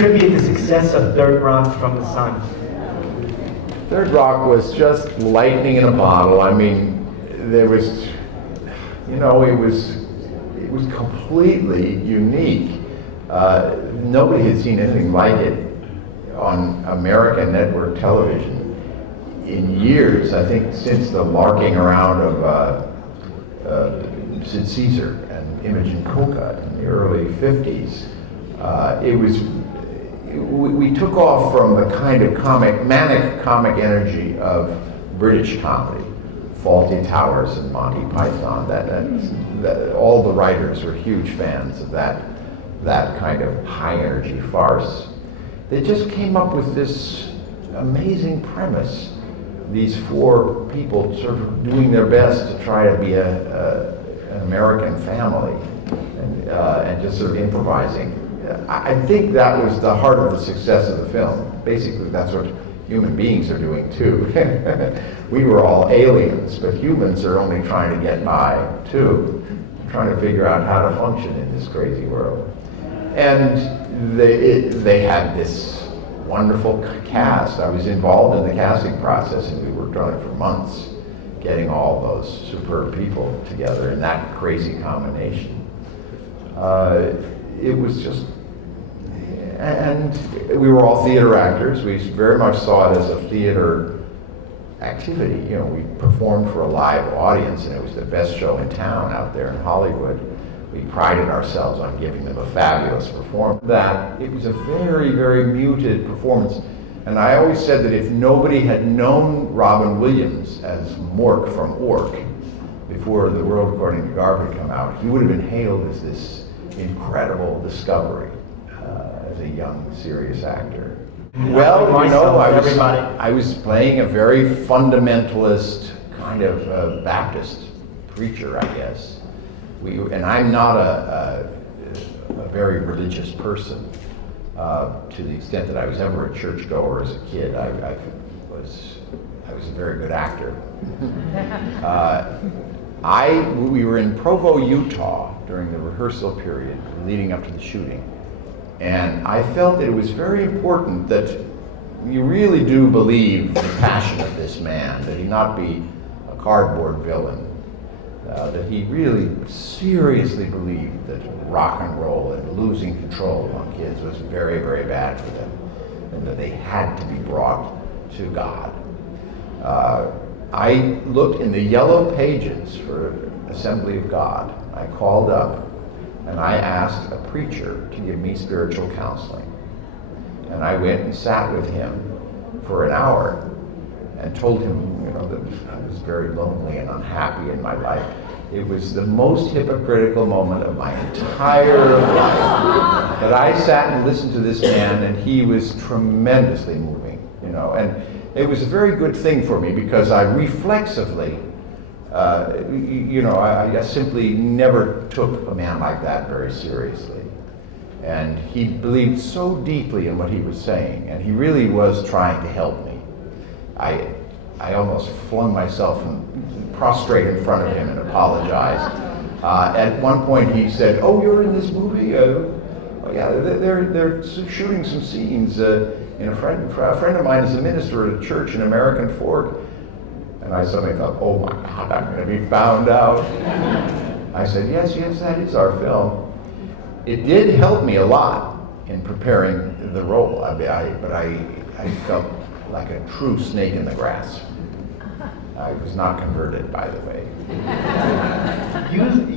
attribute the success of Third Rock from the Sun? Third Rock was just lightning in a bottle. I mean, there was, you know, it was completely unique. Nobody had seen anything like it on American network television in years. I think since the larking around of Sid Caesar and Imogen Coca in the early 50s. We took off from the kind of manic comic energy of British comedy, Fawlty Towers and Monty Python. That all the writers were huge fans of that kind of high energy farce. They just came up with this amazing premise. These four people sort of doing their best to try to be an American family and just sort of improvising. I think that was the heart of the success of the film. Basically, that's what human beings are doing too. We were all aliens, but humans are only trying to get by too, trying to figure out how to function in this crazy world. And they had this wonderful cast. I was involved in the casting process, and we worked on it for months, getting all those superb people together in that crazy combination. It was just, and we were all theater actors. We very much saw it as a theater activity. You know, we performed for a live audience, and it was the best show in town out there in Hollywood. We prided ourselves on giving them a fabulous performance. That it was a very, very muted performance. And I always said that if nobody had known Robin Williams as Mork from Ork before The World According to Garp had come out, he would have been hailed as this incredible discovery as a young, serious actor. Well, you know, I was playing a very fundamentalist kind of Baptist preacher, I guess. And I'm not a very religious person to the extent that I was ever a churchgoer as a kid. I was a very good actor. We were in Provo, Utah during the rehearsal period leading up to the shooting. And I felt that it was very important that you really do believe the passion of this man, that he not be a cardboard villain, that he really seriously believed that rock and roll and losing control on kids was very, very bad for them, and that they had to be brought to God. I looked in the yellow pages for Assembly of God. I called up and I asked a preacher to give me spiritual counseling. And I went and sat with him for an hour and told him, you know, that I was very lonely and unhappy in my life. It was the most hypocritical moment of my entire life. That I sat and listened to this man, and he was tremendously moving, you know. And it was a very good thing for me because I reflexively, I simply never took a man like that very seriously. And he believed so deeply in what he was saying, and he really was trying to help me. I almost flung myself prostrate in front of him and apologized. At one point he said, "Oh, you're in this movie? Yeah, they're shooting some scenes. A friend of mine is a minister at a church in American Fork." And I suddenly thought, oh my God, I'm going to be found out. I said, yes, that is our film. It did help me a lot in preparing the role, but I felt like a true snake in the grass. I was not converted, by the way. Usually